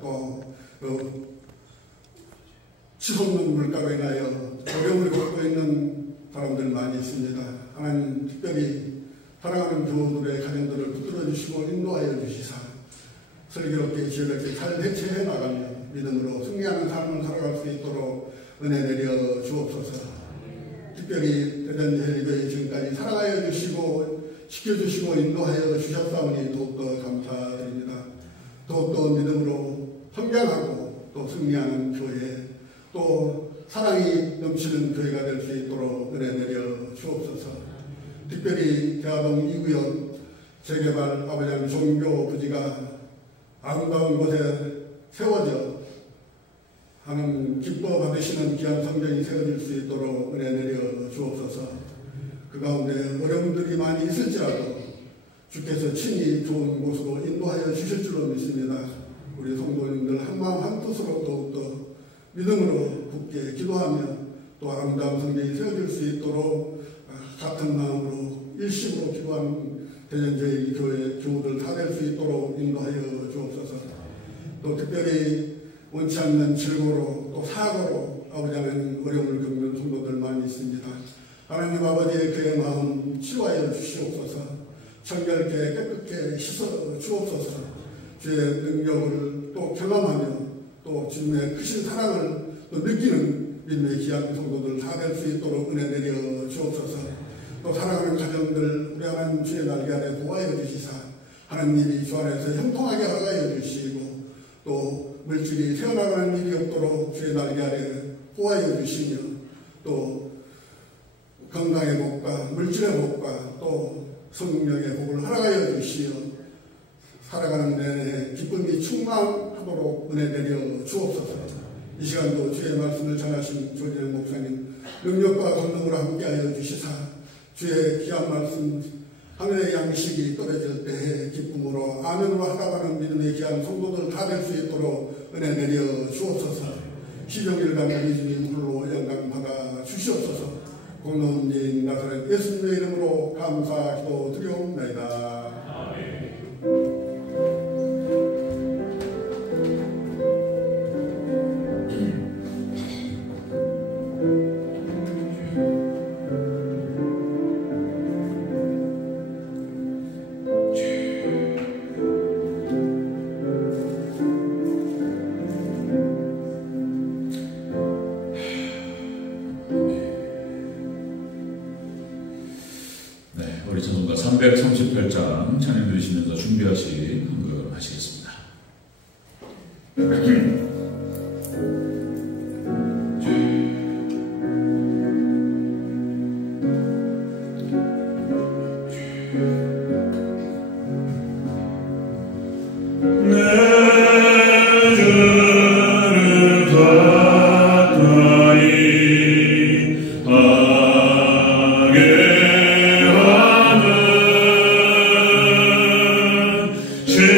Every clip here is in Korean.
또 치솟는 물가로 인하여 어려움을 겪고 있는 사람들 많이 있습니다. 하나님 특별히 사랑하는 교우들의 가정들을 붙들어 주시고 인도하여 주시사 슬기롭게 지혜롭게 잘 대처해 나가며 믿음으로 승리하는 삶을 살아갈 수 있도록 은혜 내려 주옵소서. 특별히 대전제일교회 지금까지 사랑하여 주시고 지켜주시고 인도하여 주셨사오니 더욱더 감사드립니다. 더욱더 믿음으로 성장하고 또 승리하는 교회, 또 사랑이 넘치는 교회가 될 수 있도록 은혜 내려 주옵소서. 특별히 대화동 2구역 재개발 아버지 종교 부지가 아름다운 곳에 세워져 하는 기뻐 받으시는 귀한 성전이 세워질 수 있도록 은혜 내려 주옵소서. 그 가운데 어려움들이 많이 있을지라도 주께서 친히 좋은 곳으로 인도하여 주실 줄로 믿습니다. 우리 성도님들 한마음 한뜻으로 더욱더 믿음으로 굳게 기도하며 또 아름다운 성전이 세워질 수 있도록 같은 마음으로 일심으로 기도하는 대전제일교회 교우들 다 될 수 있도록 인도하여 주옵소서. 또 특별히 원치 않는 질고로 또 사고로 아버지 하나님 어려움을 겪는 성도들 많이 있습니다. 하나님 아버지의 그의 마음 치유하여 주시옵소서. 청결케 깨끗게 씻어 주옵소서. 주의 능력을 또 경험하며 또 주님의 크신 사랑을 또 느끼는 믿음의 귀한 성도들 다 될 수 있도록 은혜 내려 주옵소서. 또 사랑하는 가정들 우리 하나님 주의 날개 아래 보호하여 주시사 하나님이 주 안에서 형통하게 허락하여 주시고 또 물질이 새어나가는 일이 없도록 주의 날개 아래 보호하여 주시며 또 건강의 복과 물질의 복과 또 성령의 복을 허락하여 주시어 살아가는 내내 기쁨이 충만하도록 은혜 내려 주옵소서. 이 시간도 주의 말씀을 전하신 조진영 목사님 능력과 권능으로 함께하여 주시사 주의 귀한 말씀 하늘의 양식이 떨어질 때에 기쁨으로 아멘으로 하다가는 믿음의 귀한 성도들 다 될 수 있도록 은혜 내려 주옵소서. 시종일관 믿음이 홀로 영광 받아 주시옵소서. 공로운 예인 나사렛 예수님의 이름으로 감사 기도 드리옵나이다. 아멘. 우리 전문가 338장 찬양 들으시면서 준비하시 헌금하시겠습니다. 제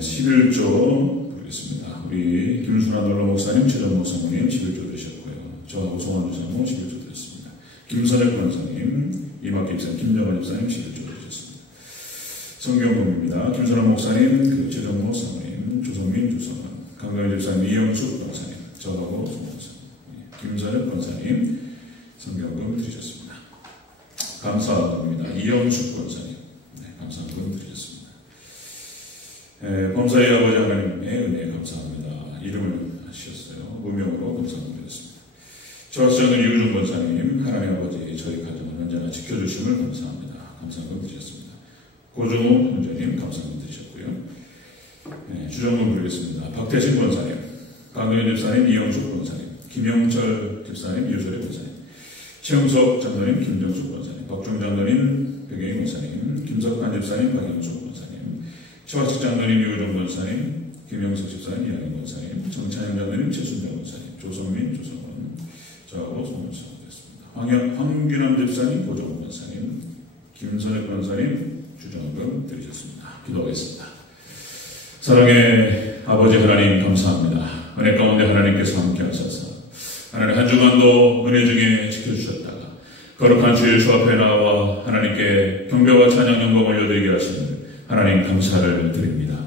11조 드리겠습니다. 우리 김순환 놀러 목사님, 최정 목사님 11조 드셨고요. 저하고 송환 주사모 11조 드렸습니다. 김선혁 권사님, 이막 집사님, 김정환 집사님 11조 드렸습니다. 성경봉입니다. 김순환 목사님, 최정 목사님, 조성민, 조성환, 강강일 집사님, 이영숙 권사님, 저하고 송환 목사님, 김선혁 권사님 성경봉 드리셨습니다. 감사합니다. 이영숙 권사님, 감사합니다. 드리셨습니다. 범사의 아버지 하나님의 은혜에 감사합니다. 이름을 하셨어요. 무명으로 감사드렸습니다. 저학생은 이우준 권사님, 하나님 아버지 저희 가정을 언제나 지켜주심을 감사합니다. 감사합니다. 드리셨습니다. 고종욱 권사님 감사합니다. 드리셨고요. 주정문 드리겠습니다. 박태신 권사님, 강도현 집사님, 이영숙 권사님, 김영철 집사님, 유소래 권사님, 최영석 장로님, 김정숙 권사님, 박종 장로님, 백영희 권사님, 김석환 집사님, 박영숙 권사님, 최화식 장로님, 유우종 권사님, 김영석 집사님, 이한희 권사님, 정찬영 장로님, 최순정 권사님, 조성민, 조성원, 저하고 송문수 되었습니다. 황균남 집사님, 고종 권사님, 김선혁 권사님, 주정금 드리셨습니다. 기도하겠습니다. 사랑의 아버지 하나님 감사합니다. 은혜 가운데 하나님께서 함께 하셔서 하나님 한 주간도 은혜 중에 지켜주셨다가 거룩한 주일 주 앞에 나와 하나님께 경배와 찬양 영광 올려드리게 하시는 하나님 감사를 드립니다.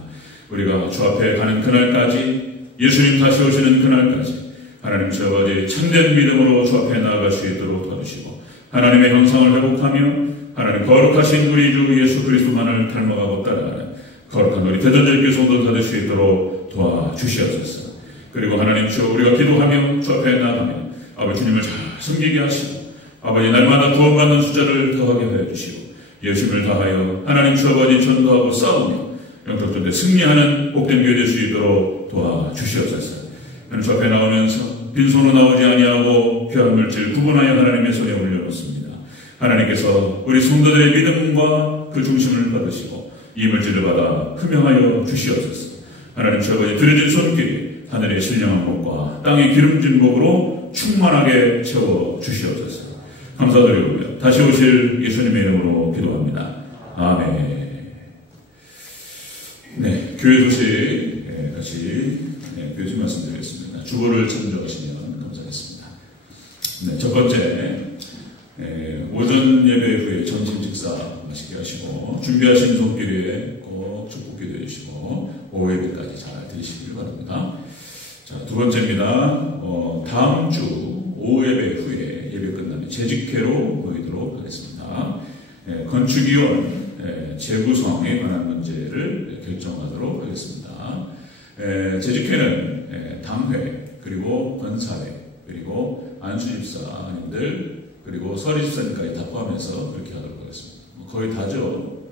우리가 주 앞에 가는 그날까지, 예수님 다시 오시는 그날까지 하나님 주 아버지 참된 믿음으로 주 앞에 나아갈 수 있도록 도와주시고 하나님의 형상을 회복하며 하나님 거룩하신 우리 주 예수 그리스도만을 닮아가고 따라가는 거룩한 우리 대전제일교회 성도들 받을 수 있도록 도와주시옵소서. 그리고 하나님 주 우리가 기도하며 주 앞에 나아가며 아버지 주님을 잘 섬기게 하시고 아버지 날마다 구원받는 숫자를 더하게 하여 주시고 열심을 다하여 하나님 주 아버지 전도하고 싸우며 영적 전도에 승리하는 복된 교회 될 수 있도록 도와주시옵소서. 주 앞에 나오면서 빈손으로 나오지 아니하고 귀한 물질 구분하여 하나님의 손에 올려놓습니다. 하나님께서 우리 성도들의 믿음과 그 중심을 받으시고 이 물질을 받아 흠명하여 주시옵소서. 하나님 주 아버지 드려진 손길이 하늘의 신령한 복과 땅의 기름진 복으로 충만하게 채워 주시옵소서. 감사드리고요. 다시 오실 예수님의 이름으로 기도합니다. 아멘. 네, 교회 소식 같이 교수 말씀드리겠습니다. 주보를 참조하시면 감사하겠습니다. 네, 첫 번째, 오전 예배 후에 점심 식사 맛있게 하시고 준비하신 손길에 꼭 축복 기도해 주시고 오후 예배까지 잘 드리시길 바랍니다. 자, 두 번째입니다. 다음 주 오후 예배 후에 예배 끝나면 재직회로 모이도록 하겠습니다. 건축위원 재구성에 관한 문제를 결정하도록 하겠습니다. 재직회는 당회 그리고 권사회 그리고 안수집사님들 그리고 서리집사님까지 다 포함해서 그렇게 하도록 하겠습니다. 거의 다죠.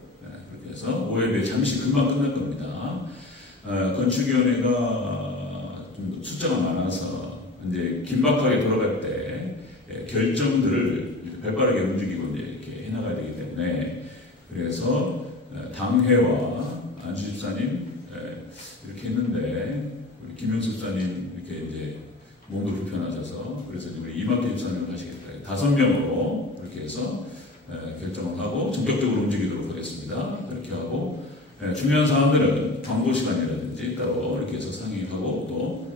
그렇게 해서 오후 예배 잠시 금방 끝날 겁니다. 건축위원회가 좀 숫자가 많아서 이제 긴박하게 돌아갈 때 결정들을 발빠르게 움직이고 이제 이렇게 해나가야 되기 때문에 그래서 당회와 안수집사님 이렇게 했는데 우리 김영수 집사님 이렇게 이제 몸도 불편하셔서 그래서 우리 이막기 집사님을 하시겠다. 5명으로 그렇게 해서 결정을 하고 전격적으로 움직이도록 하겠습니다. 그렇게 하고 중요한 사항들은 광고 시간이라든지 따로 이렇게 해서 상의하고 또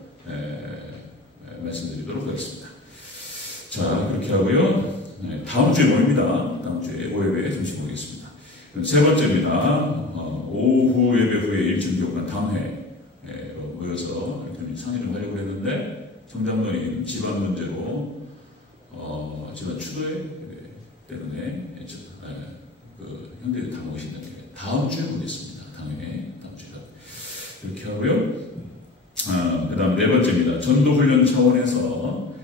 말씀드리도록 하겠습니다. 자, 그렇게 하고요. 다음 주에 모입니다. 다음 주에 오예배 점심 모이겠습니다. 세 번째입니다. 오후 예배 후에 일정교관 당회로 모여서 이렇게 상의를 하려고 했는데 성장로인 집안 문제로 집안 추도회 때문에 그 형제들이 다 모신다는 게 다음 주에 보겠습니다. 당연히 다음 주에 이렇게 하고요. 그 다음 네 번째입니다. 전도훈련 차원에서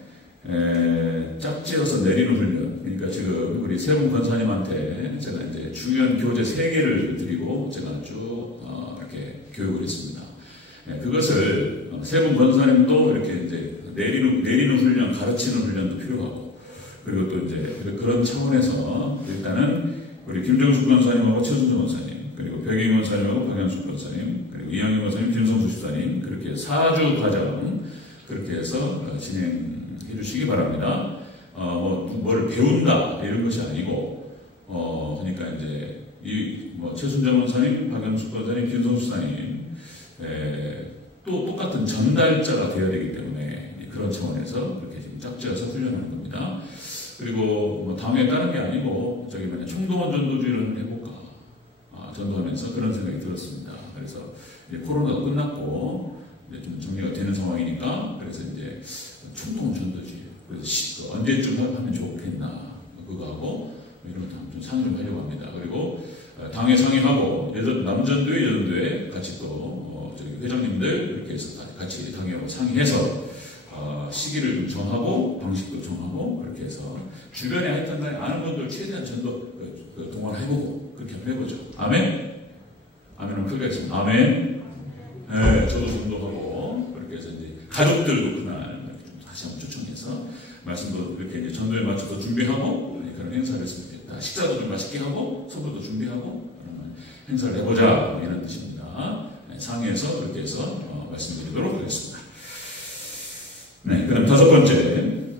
짝지어서 내리는 훈련. 그러니까 지금 우리 세 분 권사님한테 제가 이제 중요한 교재 3개를 드리고 제가 쭉 이렇게 교육을 했습니다. 그것을 세 분 권사님도 이렇게 이제 내리는 훈련, 가르치는 훈련도 필요하고 그리고 또 이제 그런 차원에서 일단은 우리 김정숙 권사님하고 최순정 권사님 그리고 백영희 권사님하고 박영숙 권사님 그리고 이양희 권사님, 김성수 집사님 그렇게 4주 과정 그렇게 해서 진행해 주시기 바랍니다. 뭘 배운다 이런 것이 아니고 그러니까 이제 최순정 권사님, 박영숙 권사님, 김성수 집사님 또 똑같은 전달자가 되어야 되기 때문에 그런 차원에서 그렇게 지금 짝지어서 훈련하는 겁니다. 그리고 뭐 당에 따른 게 아니고 저기 뭐냐 총동원 전도주의를 해볼까 전도하면서 그런 생각이 들었습니다. 그래서 이제 코로나가 끝났고 이제 좀 정리가 되는 상황이니까 그래서 이제 총동원 전도주의 그래서 언제쯤 하면 좋겠나 그거하고 이런 것도 좀 상의 좀 하려고 합니다. 그리고 당에 상의하고 남전도회 여전도회 같이 또 저기 회장님들 이렇게 해서 같이 당회하고 상의해서 시기를 좀 정하고 방식도 정하고 그렇게 해서 주변에 하여튼 간에 아는 분들 최대한 전도 동원해보고 그렇게 한번 해보죠. 아멘? 아멘은 크게 했습니다. 아멘? 네, 저도 전도하고 그렇게 해서 이제 가족들도 그날 좀 다시 한번 초청해서 말씀도 이렇게 이제 전도에 맞춰서 준비하고 그런 행사를 했으면 좋겠다. 식사도 좀 맛있게 하고 선물도 준비하고 행사를 해보자 이런 뜻입니다. 네, 상의해서 그렇게 해서 말씀드리도록 하겠습니다. 네, 그다음 다섯 번째,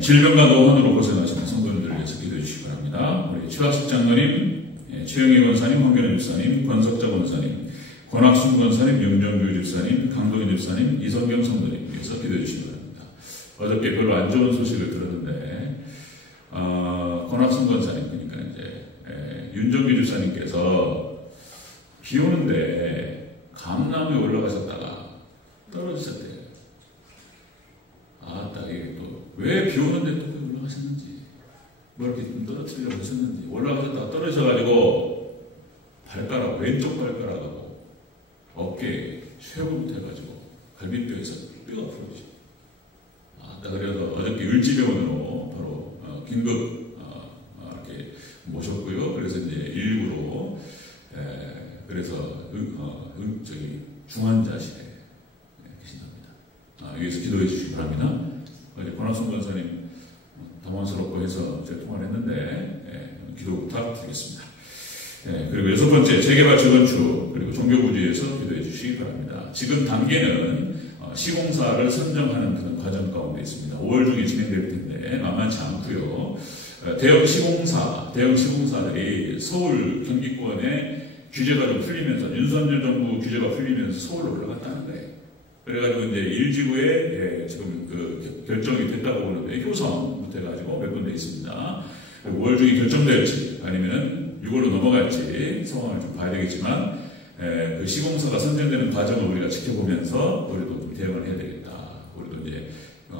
질병과 노환으로 고생하시는 성도님들을 위해서 기도해 주시기 바랍니다. 우리 최학식 장로님, 최영희 권사님, 황교안 집사님, 권석자 권사님, 권학순 권사님, 윤정규 집사님, 강동인 집사님, 이성경 성도님 위해서 기도해 주시기 바랍니다. 어저께 별로 안 좋은 소식을 들었는데, 권학순 권사님, 그러니까 이제 윤정규 집사님께서 비 오는데 강남에 올라가셨다가 떨어지셨대요. 이게 또 왜 비 오는데 또 올라가셨는지, 뭐 이렇게 좀 떨어뜨리려고 하셨는지, 올라가셨다가 떨어져가지고 발가락, 왼쪽 발가락하고 어깨에 쇠부부터 해가지고 갈비뼈에서 뼈가 부러지죠. 그래서 어저께 을지병원으로 바로 긴급 이렇게 모셨고요. 그래서 이제 119로 그래서 저기 중환자실에 계신답니다. 여기서 기도해 주시기 바랍니다. 어제 권학순 권사님 당황스럽고 해서 제가 통화를 했는데 기도 부탁드리겠습니다. 그리고 여섯 번째, 재개발 재건축 그리고 종교부지에서 기도해 주시기 바랍니다. 지금 단계는 시공사를 선정하는 그런 과정 가운데 있습니다. 5월 중에 진행될 텐데 만만치 않고요. 대형 시공사들이 서울 경기권에 규제가 좀 풀리면서 윤석열 정부 규제가 풀리면서 서울로 올라갔다는 거예요. 그래가지고 이제 1지구에 지금 그 결정이 됐다고 보는데 효성부터 해가지고 몇 군데 있습니다. 5월 중에 결정될지 아니면 6월로 넘어갈지 상황을 좀 봐야 되겠지만 그 시공사가 선정되는 과정을 우리가 지켜보면서 우리도 좀 대응을 해야 되겠다. 우리도 이제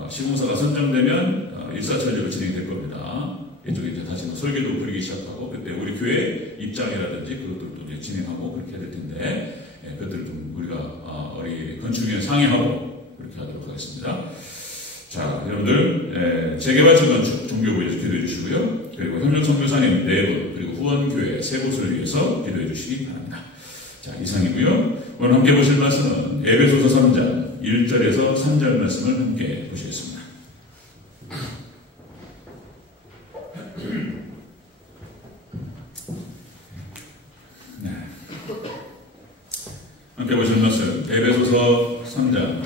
시공사가 선정되면 일사천리로 진행될 겁니다. 이쪽에 이제 다시 설계도 그리기 시작하고 그때 우리 교회 입장이라든지 그것들도 이제 진행하고 그렇게 해야 될 텐데 그것들을 좀 우리가 우리 건축위원 상의하고 그렇게 하도록 하겠습니다. 자, 여러분들 재개발 재건축 종교부에서 기도해 주시고요. 그리고 협력 선교사님 4분 그리고 후원교회 3곳을 위해서 기도해 주시기 바랍니다. 자, 이상이고요. 오늘 함께 보실 말씀은 에베소서 3장 1절에서 3절 말씀을 함께 보시겠습니다. 네. 함께 보실 말씀 에베소서 3장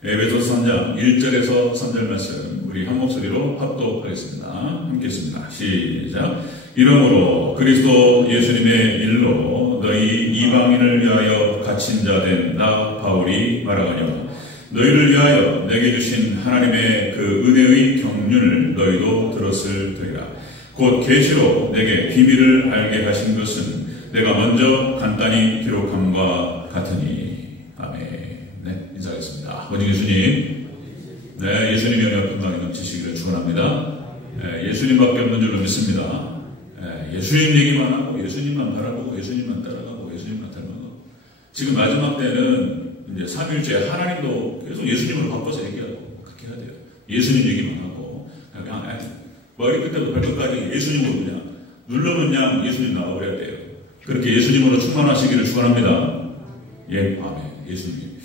에베소서 3장 1절에서 3절 말씀 우리 한 목소리로 합독하겠습니다. 함께 했습니다. 시작. 이러므로 그리스도 예수님의 일로 너희 이방인을 위하여 갇힌 자 된 나 바울이 말하거니와 너희를 위하여 내게 주신 하나님의 그 은혜의 경륜을 너희도 들었을 터이라. 곧 계시로 내게 비밀을 알게 하신 것은 내가 먼저 간단히 기록함과 같으니. 아멘. 네, 인사하겠습니다. 아버지 예수님, 네, 예수님의 영역 건강이 넘치시기를 축원합니다. 예수님밖에 없는 줄로 믿습니다. 예수님 얘기만 하고 예수님만 바라보고 예수님만 따라가고 예수님만 닮아가고 지금 마지막 때는 이제 삼일째 하나님도 계속 예수님으로 바꿔서 얘기하고 그렇게 해야 돼요. 예수님 얘기만 하고 그냥 머리 끝에도 발끝까지 예수님으로 그냥 누르면 그냥 예수님 나와버려야 돼요. 그렇게 예수님으로 충만하시기를 축원합니다. 예, 아멘. 예수님.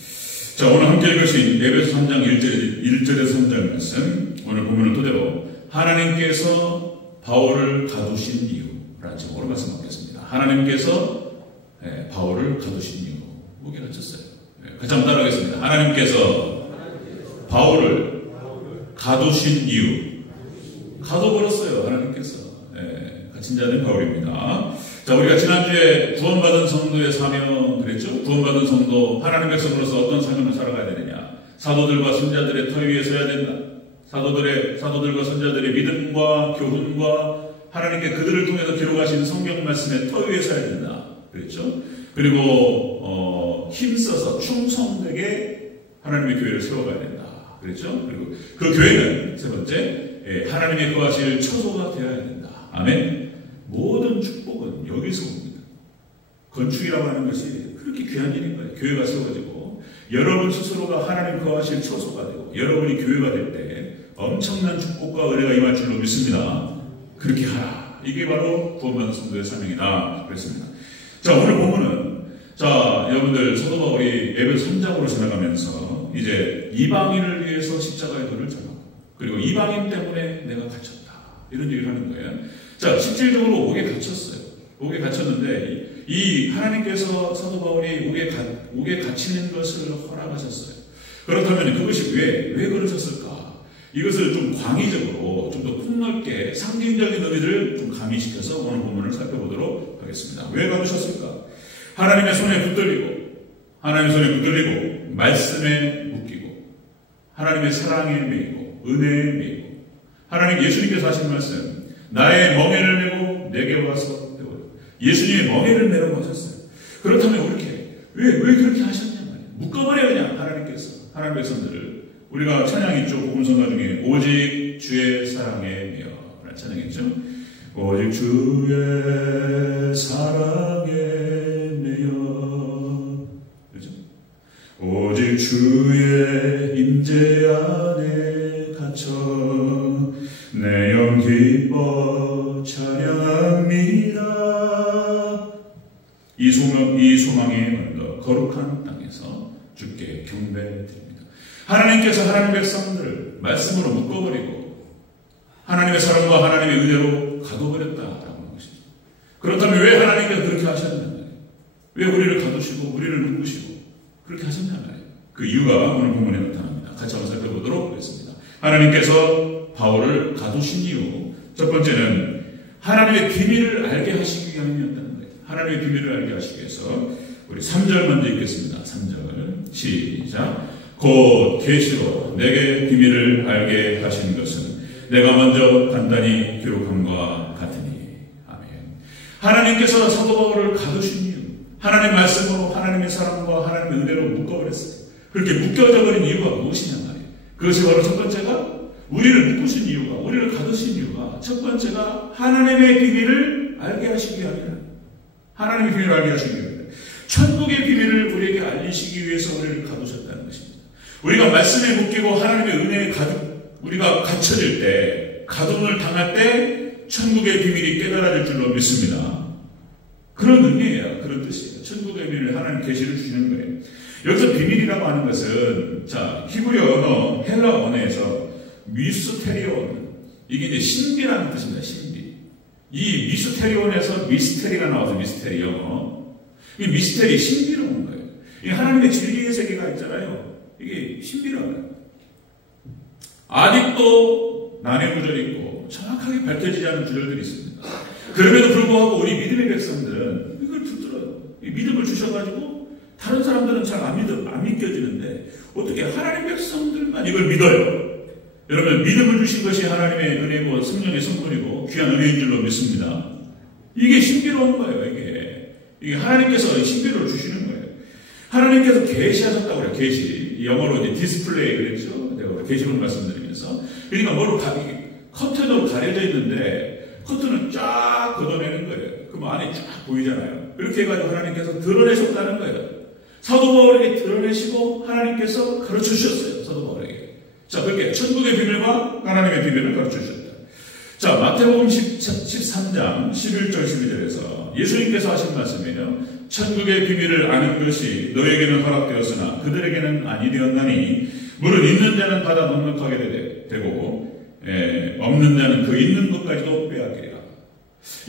자, 오늘 함께 읽으신 에베소 3장 1절에서 3절 말씀 오늘 본문을 토대로 하나님께서 바울을 가두신 이유라는 제목으로 말씀드리겠습니다. 하나님께서 바울을 가두신 이유. 무게 갖췄어요. 같이 한번 따라하겠습니다. 하나님께서 바울을 가두신 이유. 가둬버렸어요, 하나님께서. 갇힌 자는 바울입니다. 자, 우리가 지난주에 구원받은 성도의 사명 그랬죠? 구원받은 성도, 하나님의 백성으로서 어떤 사명을 살아가야 되느냐? 사도들과 선자들의 터 위에 서야 된다. 사도들과 선자들의 믿음과 교훈과 하나님께 그들을 통해서 기록하신 성경 말씀의 터 위에 서야 된다. 그랬죠? 그리고 힘써서 충성되게 하나님의 교회를 세워가야 된다. 그랬죠? 그리고 그 교회는 세 번째, 하나님의 거하실 처소가 되어야 된다. 아멘. 모든 축복은 여기서 옵니다. 건축이라고 하는 것이 그렇게 귀한 일인 거예요. 교회가 세워지고 여러분 스스로가 하나님 거하실 처소가 되고 여러분이 교회가 될 때 엄청난 축복과 은혜가 임할 줄로 믿습니다. 그렇게 하라. 이게 바로 구원받은 성도의 사명이다. 그랬습니다. 자, 오늘 본문은 자, 여러분들 사도 바울이 에베소 3장으로 지나가면서 이제 이방인을 위해서 십자가의 도를 전하고 그리고 이방인 때문에 내가 갇혔다. 이런 얘기를 하는 거예요. 자, 실질적으로 옥에 갇혔어요. 옥에 갇혔는데 이 하나님께서 사도 바울이 옥에 갇히는 것을 허락하셨어요. 그렇다면 그것이 왜 그러셨을까? 이것을 좀 광의적으로 좀 더 폭넓게 상징적인 의미를 좀 가미시켜서 오늘 본문을 살펴보도록 하겠습니다. 왜 그러셨을까? 하나님의 손에 붙들리고 말씀에 묶이고 하나님의 사랑에 매이고 은혜에 매이고 하나님 예수님께서 하신 말씀 나의 멍에를 메고 내게 와서 배워라. 예수님의 멍에를 메라고 하셨어요. 그렇다면 왜 그렇게 하셨냐 말이에요. 묶어버려야 그냥 하나님께서 하나님 백성들을 우리가 찬양했죠. 복음성가 중에 오직 주의 사랑에 매여 라는 찬양했죠. 오직 주의 사랑에 매여 그렇죠? 오직 주의 임재 안에 갇혀 내 영 기뻐 찬양합니다. 이 소망에 먼저 거룩한 땅에서 주께 경배드립니다. 하나님께서 하나님의 백성들을 말씀으로 묶어버리고 하나님의 사랑과 하나님의 은혜로 가둬버렸다라고 하는 것이죠. 그렇다면 왜 하나님께서 그렇게 하셨냐 말이에요. 왜 우리를 가두시고 우리를 묶으시고 그렇게 하셨냐 말이에요. 그 이유가 오늘 본문에 나타납니다. 같이 한번 살펴보도록 하겠습니다. 하나님께서 바울을 가두신 이유 첫 번째는 하나님의 비밀을 알게 하시기 위함이었다는 거예요. 하나님의 비밀을 알게 하시기 위해서 우리 3절 먼저 읽겠습니다. 3절 시작. 곧 계시로 내게 비밀을 알게 하신 것은 내가 먼저 간단히 기록함과 같으니. 아멘. 하나님께서 사도 바울을 가두신 이유 하나님의 말씀으로 하나님의 사랑과 하나님의 은혜로 묶어버렸어요. 그렇게 묶여져 버린 이유가 무엇이냐 말이에요. 그것이 바로 첫 번째가 우리를 묶으신 이유가 우리를 가두신 이유가 첫 번째가 하나님의 비밀을 알게 하시기 위함이라. 하나님의 비밀을 알게 하시기 위함이라. 천국의 비밀을 우리에게 알리시기 위해서 우리를 가두셨다는 것입니다. 우리가 말씀에 묶이고 하나님의 은혜에 우리가 갇혀질 때, 가둠을 당할 때 천국의 비밀이 깨달아질 줄로 믿습니다. 그런 의미예요. 그런 뜻이에요. 천국의 비밀을 하나님 계시를 주시는 거예요. 여기서 비밀이라고 하는 것은 자 히브리어 언어 헬라 언어에서 미스테리온 이게 이제 신비라는 뜻입니다. 신비. 이 미스테리온에서 미스테리가 나와서 미스테리 영어. 이 미스테리 신비로운 거예요. 이 하나님의 진리의 세계가 있잖아요. 이게 신비로워요. 아직도 난해구절이 있고 정확하게 밝혀지지 않은 구절들이 있습니다. 그럼에도 불구하고 우리 믿음의 백성들은 이걸 붙들어요. 이 믿음을 주셔가지고 다른 사람들은 잘 안 믿겨지는데 어떻게 하나님 백성들만 이걸 믿어요. 여러분 믿음을 주신 것이 하나님의 은혜고 성령의 성분이고 귀한 은혜인 줄로 믿습니다. 이게 신비로운 거예요. 이게 하나님께서 신비를 주시는 거예요. 하나님께서 계시하셨다고 그래요. 계시. 영어로 이제 디스플레이 그랬죠. 내가 계시록 말씀드리면서. 그러니까 뭐로 커튼으로 가려져 있는데 커튼을 쫙 걷어내는 거예요. 그럼 안에 쫙 보이잖아요. 이렇게 해가지고 하나님께서 드러내셨다는 거예요. 사도 바울에게 드러내시고 하나님께서 가르쳐 주셨어요. 사도 바울에게. 자, 그렇게 천국의 비밀과 하나님의 비밀을 가르쳐 주셨다. 자, 마태복음 13장 11절 12절에서 예수님께서 하신 말씀이에요. 천국의 비밀을 아는 것이 너에게는 허락되었으나 그들에게는 아니 되었나니 물은 있는 자는 받아 넉넉하게 되고 없는 자는 그 있는 것까지도 빼앗기리라.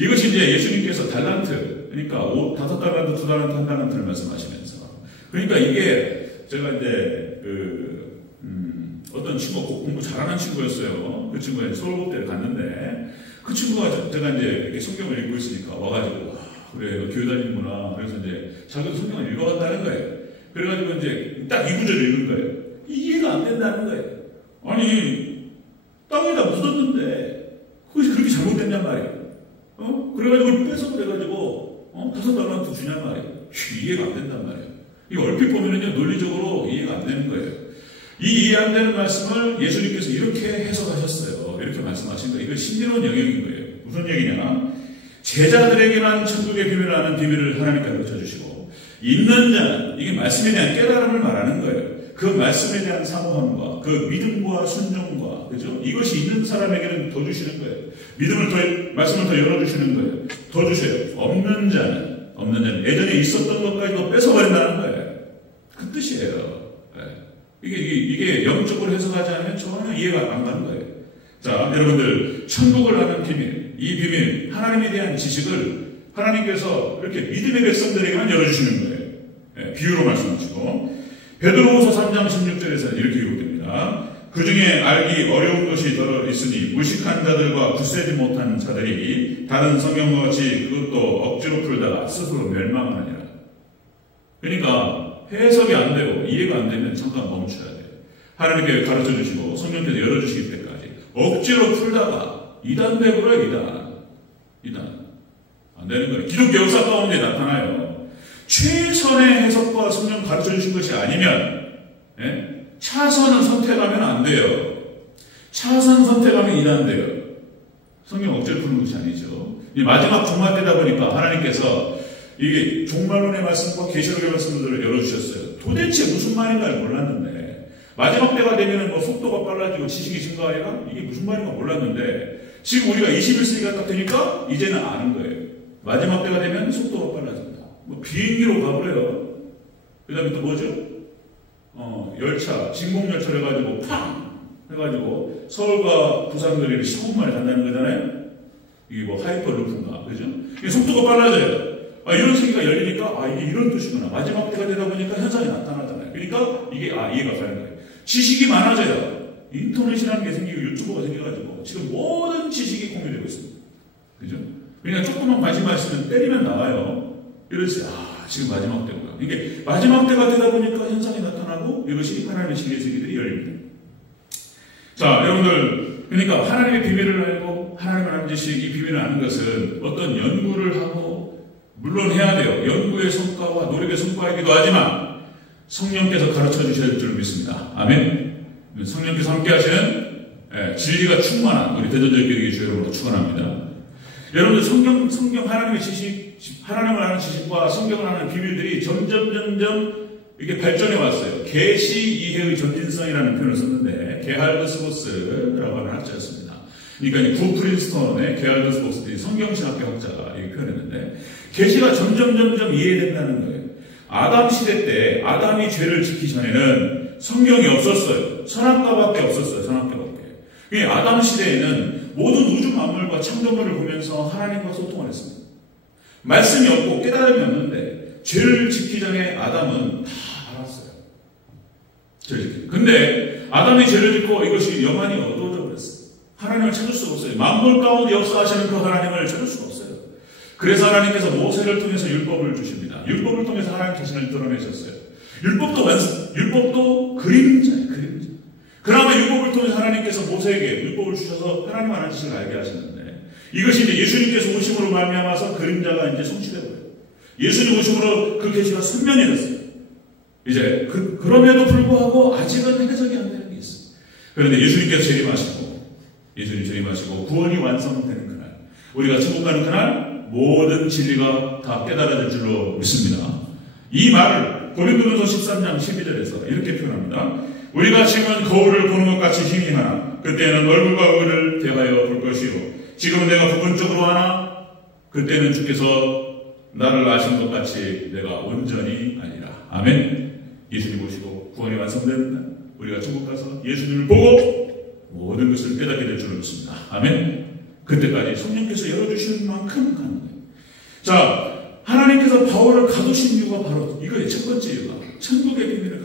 이것이 이제 예수님께서 달란트 그러니까 5달란트, 2달란트, 1달란트를 말씀하시면서 그러니까 이게 제가 이제 어떤 친구가 공부 잘하는 친구였어요. 그 친구가 서울국대를 갔는데 그 친구가 제가 이제 이렇게 성경을 읽고 있으니까 와가지고 그래 너 교회 다니는구나. 그래서 이제 자기도 성경을 읽어봤다는 거예요. 그래가지고 이제 딱 이 구절을 읽은 거예요. 이해가 안 된다는 거예요. 아니 땅에다 묻었는데 그것이 그렇게 잘못됐냔 말이에요. 그래가지고 뺏어버려가지고 $5 주냔 말이에요. 이해가 안 된단 말이에요. 이거 얼핏 보면은요 논리적으로 이해가 안 되는 거예요. 이 이해 안 되는 말씀을 예수님께서 이렇게 해석하셨어요. 이렇게 말씀하신 거예요. 이거 신비로운 영역인 거예요. 무슨 얘기냐? 제자들에게만 천국의 비밀을 아는 비밀을 하나님께 가르쳐 주시고 있는 자는 이게 말씀에 대한 깨달음을 말하는 거예요. 그 말씀에 대한 사모함과 그 믿음과 순종과 그죠? 이것이 있는 사람에게는 더 주시는 거예요. 말씀을 더 열어주시는 거예요. 더 주셔요. 없는 자는 예전에 있었던 것까지도 뺏어버린다는 거예요. 그 뜻이에요. 이게 영적으로 해석하지 않으면 전혀 이해가 안 가는 거예요. 자, 여러분들 천국을 아는 비밀, 이 비밀, 하나님에 대한 지식을 하나님께서 이렇게 믿음의 백성들에게만 열어주시는 거예요. 비유로 말씀하시고 베드로후서 3장 16절에서는 이렇게 기록됩니다. 그 중에 알기 어려운 것이 더 있으니 무식한 자들과 굳세지 못한 자들이 다른 성경과 같이 그것도 억지로 풀다가 스스로 멸망하느니라. 그러니까 해석이 안 되고 이해가 안 되면 잠깐 멈춰야 돼요. 하나님께 가르쳐 주시고 성령께서 열어주시기 때까지 억지로 풀다가 이단 되고요. 이단 안 되는 거예요. 기독교 역사 가운데 나타나요. 최선의 해석과 성령 가르쳐 주신 것이 아니면 차선을 선택하면 안 돼요. 차선 선택하면 이단돼요. 성경 억지로 푸는 것이 아니죠. 이 마지막 종말 때다 보니까 하나님께서 이게 종말론의 말씀과 계시록의 말씀들을 열어주셨어요. 도대체 무슨 말인가를 몰랐는데 마지막 때가 되면 뭐 속도가 빨라지고 지식이 증가하니까 이게 무슨 말인가 몰랐는데 지금 우리가 21세기가 딱 되니까 이제는 아는 거예요. 마지막 때가 되면 속도가 빨라진다. 뭐 비행기로 가버려요. 그 다음에 또 뭐죠? 열차, 진공열차를 해가지고 팡! 해가지고 서울과 부산거리를 15분 만에 간다는 거잖아요? 이게 뭐 하이퍼루프인가, 그죠? 이게 속도가 빨라져요. 이런 세계가 열리니까, 이게 이런 뜻이구나. 마지막 때가 되다 보니까 현상이 나타나잖아요. 그러니까 이게, 이해가 가는 거예요. 지식이 많아져요. 인터넷이라는 게 생기고 유튜브가 생겨가지고 지금 모든 지식이 공유되고 있습니다. 그죠? 그러니까 조금만 관심만 있으면 때리면 나와요. 이러세요. 지금 마지막 때구나. 이게 마지막 때가 되다 보니까 현상이 나타나고 이것이 하나님의 진리의 세계들이 열립니다. 자, 여러분들, 그러니까 하나님의 비밀을 알고 하나님을 아는 지식, 이 비밀을 아는 것은 어떤 연구를 하고 물론 해야 돼요. 연구의 성과와 노력의 성과이기도 하지만 성령께서 가르쳐 주셔야 될 줄 믿습니다. 아멘. 성령께서 함께 하시는 진리가 충만한 우리 대전절교회 주여 여러분을 축원합니다. 여러분들 성경 하나님의 지식, 하나님을 아는 지식과 성경을 아는 비밀들이 점점 이렇게 발전해 왔어요. 계시 이해의 전진성이라는 표현을 썼는데 게할더스 보스라고 하는 학자였습니다. 그러니까 구 프린스턴의 게할더스 보스 성경신학교 학자가 이렇게 표현했는데 계시가 점점 이해된다는 거예요. 아담 시대 때 아담이 죄를 짓기 전에는 성경이 없었어요. 선악과밖에 없었어요. 선악과밖에. 아담 시대에는 모든 우주 만물과 창조물을 보면서 하나님과 소통을 했습니다. 말씀이 없고 깨달음이 없는데 죄를 짓기 전에 아담은 다 알았어요. 근데 아담이 죄를 짓고 이것이 영안이 어두워져 버렸어요. 하나님을 찾을 수가 없어요. 만물 가운데 역사하시는 그 하나님을 찾을 수가 없어요. 그래서 하나님께서 모세를 통해서 율법을 주십니다. 율법을 통해서 하나님 자신을 드러내셨어요. 율법도 그림자예요. 그림자. 그나마 율법을 통해서 하나님께서 모세에게 율법을 주셔서 하나님 아는 지식을 알게 하시는데 이것이 이제 예수님께서 오심으로 말미암아서 그림자가 이제 성취되고요. 예수님 오심으로 그 계시가 선명해졌어요. 이제 그럼에도 불구하고 아직은 해석이 안 되는 게 있어요. 그런데 예수님께서 재림하시고 구원이 완성되는 그날, 우리가 천국 가는 그날 모든 진리가 다 깨달아질 줄로 믿습니다. 이 말을 고린도전서 13장 12절에서 이렇게 표현합니다. 우리가 지금은 거울을 보는 것 같이 힘이 하나 그때는 얼굴과 얼굴을 대하여 볼 것이요 지금은 내가 부분적으로 하나 그때는 주께서 나를 아신 것 같이 내가 온전히 아니라. 아멘. 예수님 오시고 구원이 완성되는 날 우리가 천국 가서 예수님을 보고 모든 것을 깨닫게 될 줄로 믿습니다. 아멘. 그때까지 성령께서 열어주시는 만큼 가는 거예요. 자, 하나님께서 바울을 가두신 이유가 바로 이거예요. 첫 번째 이유가 천국의 비밀을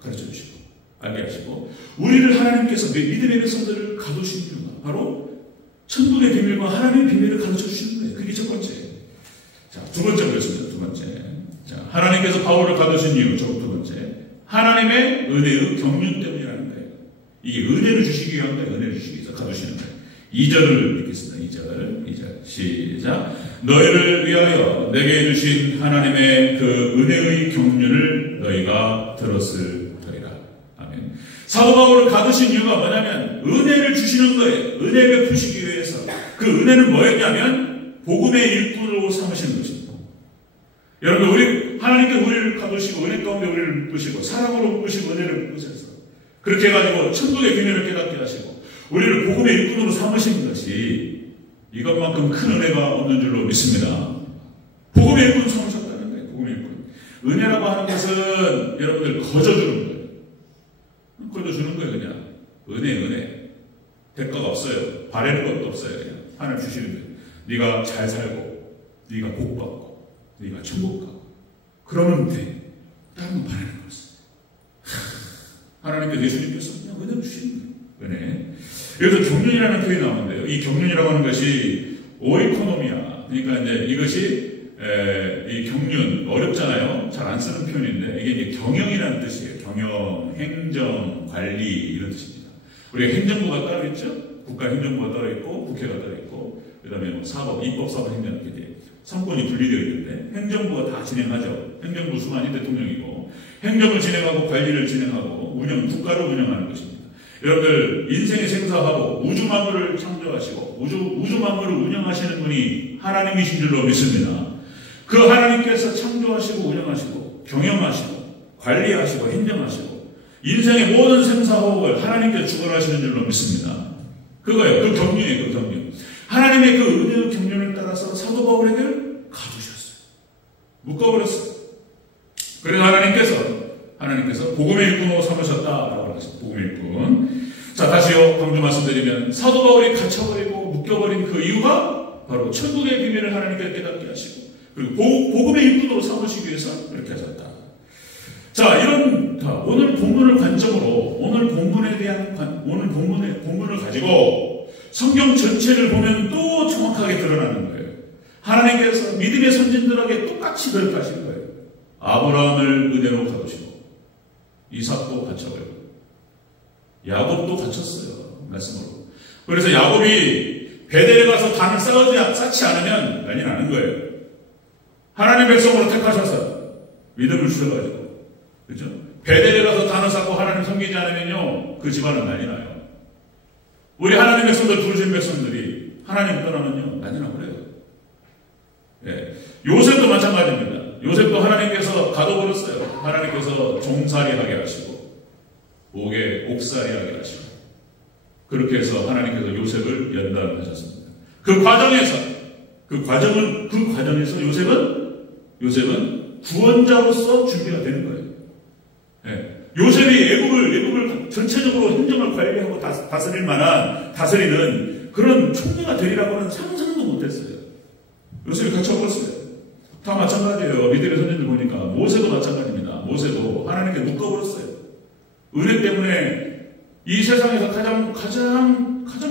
가르쳐 주시고 알게 하시고 우리를 하나님께서 믿음의 백성들을 가두신 이유가 바로 천국의 비밀과 하나님의 비밀을 가르쳐 주시는 거예요. 그게 첫 번째. 자, 두 번째 보겠습니다. 두 번째. 자, 하나님께서 바울을 가두신 이유, 두 번째. 하나님의 은혜의 경륜 때문이라는 거예요. 이게 은혜를 주시기 위한 거예요. 은혜를 주시기 위해서 가두시는 거예요. 2절을 읽겠습니다. 2절 시작. 너희를 위하여 내게 주신 하나님의 그 은혜의 경륜을 너희가 들었을 터이라. 아멘. 사도 바울을 가두신 이유가 뭐냐면 은혜를 주시는 거예요. 은혜를 베푸시기 위해서. 그 은혜는 뭐였냐면 복음의 일꾼으로 삼으시는 것입니다. 여러분, 하나님께 우리를 가두시고 은혜 가운데 우리를 부시고 사랑으로 부시고 은혜를 부셔서 그렇게 해가지고 천국의 비밀을 깨닫게 하시고 우리를 복음의 일꾼으로 삼으신 것이 이것만큼 큰 은혜가 없는 줄로 믿습니다. 복음의 일꾼 삼으셨다는 거예요. 복음의 일꾼. 은혜라고 하는 것은 여러분들 거저주는 거예요. 거저주는 거예요. 그냥 은혜. 대가가 없어요. 바라는 것도 없어요. 그냥 하나님 주시는 거예요. 네가 잘 살고 네가 복 받고 네가 천국 가고 그러면 돼. 다른 건 바라는 거 없어요. 하나님께 예수님께서 그냥 은혜 주시는 거예요. 은혜. 여기서 경륜이라는 표현이 나오는데요. 이 경륜이라고 하는 것이 오이코노미아. 그러니까 이제 이것이 이 경륜 어렵잖아요. 잘 안 쓰는 표현인데 이게 이제 경영이라는 뜻이에요. 경영, 행정, 관리 이런 뜻입니다. 우리가 행정부가 따로 있죠. 국가 행정부가 따로 있고 국회가 따로 있고 그다음에 뭐 사법, 입법, 사법, 행정 이렇게 돼. 성권이 분리되어 있는데 행정부가 다 진행하죠. 행정부 수반이 대통령이고 행정을 진행하고 관리를 진행하고 국가를 운영하는 것입니다. 여러분들 인생의 생사하고 우주 만물을 창조하시고 우주 만물을 운영하시는 분이 하나님이신 줄로 믿습니다. 그 하나님께서 창조하시고 운영하시고 경영하시고 관리하시고 행정하시고 인생의 모든 생사호흡을 하나님께서 주관하시는 줄로 믿습니다. 그거예요. 그 경륜이에요. 그 경륜. 하나님의 그 은혜의 경륜을 따라서 사도 바울에게 가두셨어요. 묶어버렸어요. 그래서 하나님께서 복음의 일꾼으로 삼으셨다라고 하는 것입니다. 복음의 일꾼. 자, 다시요. 강조 말씀드리면 사도 바울이 갇혀버리고 묶여버린 그 이유가 바로 천국의 비밀을 하나님께서 깨닫게 하시고 그리고 복음의 일꾼으로 삼으시기 위해서 그렇게 하셨다. 자, 오늘 본문을 관점으로 오늘 본문을 가지고 성경 전체를 보면 또 정확하게 드러나는 거예요. 하나님께서 믿음의 선진들에게 똑같이 그렇게 하신 거예요. 아브라함을 은혜로 가두시고 이삭도 갇혀버리고 야곱도 갇혔어요. 말씀으로. 그래서 야곱이 베델에 가서 단을 쌓지 않으면 난리 나는 거예요. 하나님 백성으로 택하셔서 믿음을 주셔가지고 그렇죠? 베델에 가서 단을 쌓고 하나님 섬기지 않으면요 그 집안은 난리 나요. 우리 하나님 백성들 부르신 백성들이 하나님 떠나면요 난리 나버려요. 예. 요셉도 마찬가지입니다. 요셉도 하나님께서 가둬버렸어요. 하나님께서 종살이 하게 하시고 목에 옥살이 하게 하시고 그렇게 해서 하나님께서 요셉을 연단하셨습니다. 그 과정에서 요셉은 구원자로서 준비가 되는 거예요. 예. 요셉이 애국을 전체적으로 행정을 관리하고 다스리는 그런 총리가 되리라고는 상상도 못했어요. 요셉이 갇혀버렸어요. 다 마찬가지예요. 믿음의 선진들 보니까 모세도 마찬가지입니다. 모세도 하나님께 묶어버렸어요. 은혜 때문에 이 세상에서 가장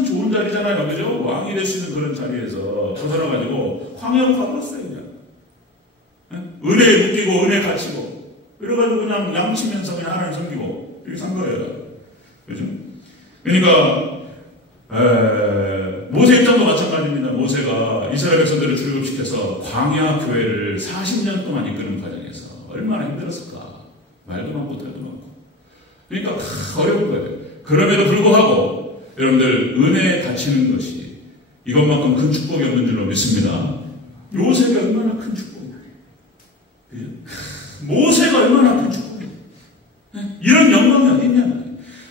좋은 자리잖아요. 그죠? 왕이 될 수 있는 그런 자리에서 벗어나가지고 광야로 가버렸어요. 그냥. 은혜에 묶이고 은혜에 갇히고 이래가지고 그냥 양치면서 그냥 하나님 섬기고 이렇게 산 거예요. 그죠? 그러니까 모세 입장도 마찬가지입니다. 모세가 이스라엘 백성들을 출애굽시켜서 광야 교회를 40년 동안 이끄는 과정에서 얼마나 힘들었을까. 말도 많고 탈도 많고. 그러니까 어려운 거예요. 그럼에도 불구하고 여러분들 은혜에 갇히는 것이 이것만큼 큰 축복이 없는 줄로 믿습니다. 요셉이 얼마나 큰 축복이에요. 모세가 얼마나 큰 축복이에요. 이런 영광이 어딨냐.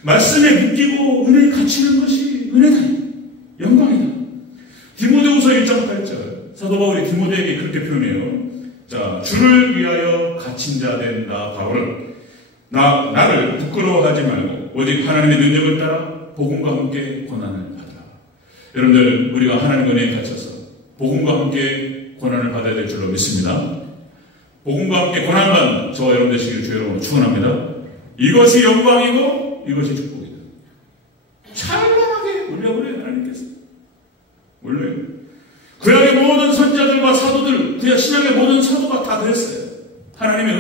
말씀에 묶이고 은혜에 갇히는 것이 은혜다. 영광이다. 디모데후서 1장 8절 사도 바울이 디모데에게 그렇게 표현해요. 자, 주를 위하여 갇힌 자 된 나 바울은 나를 부끄러워하지 말고 오직 하나님의 능력을 따라 복음과 함께 고난을 받으라. 여러분들 우리가 하나님 은혜에 갇혀서 복음과 함께 고난을 받아야 될 줄로 믿습니다. 복음과 함께 고난만 저와 여러분 되시기를 주의 이름으로 축원합니다. 이것이 영광이고 이것이 축복이다. 찬란하게 올려버려요. 하나님께서 올려요. 구약의 모든 선자들과 사도들, 구약 신약의 모든 사도가 다 그랬어요. 하나님의